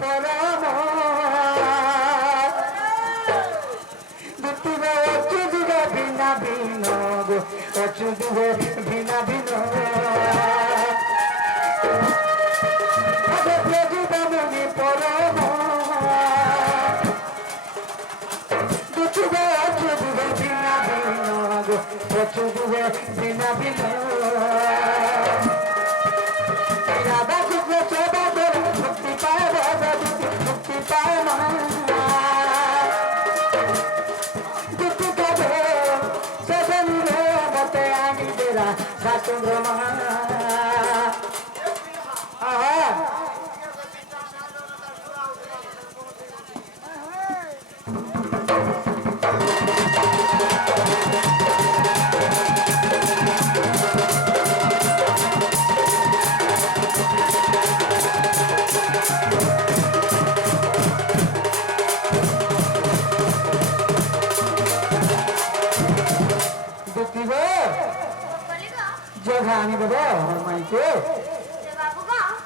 পরম দুটি অচ্যুত ভিন্ন ভিন্ন অচ্যুত ভিন্ন ভিন্ন প্রজীবনী পরম দুটি অচ্যুত ভিন্ন ভিন্ন অচ্যুত ভিন্ন ভিন্ন রাধা কৃষ্ণ সদাগর মুক্তি পায় রাধা মুক্তি পায় দুটি কবে সেদিন মতে আনি দেরা চন্দ্রমা जगह आने बदो हमारे माई को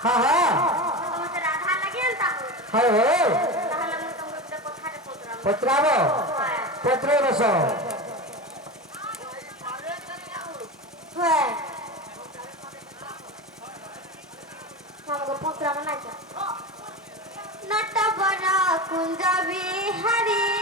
हाँ हाँ हाँ हो पत्राबो पत्रे बसो हमको पत्रा बनाया नट्टा बड़ा कुंजा बिहारी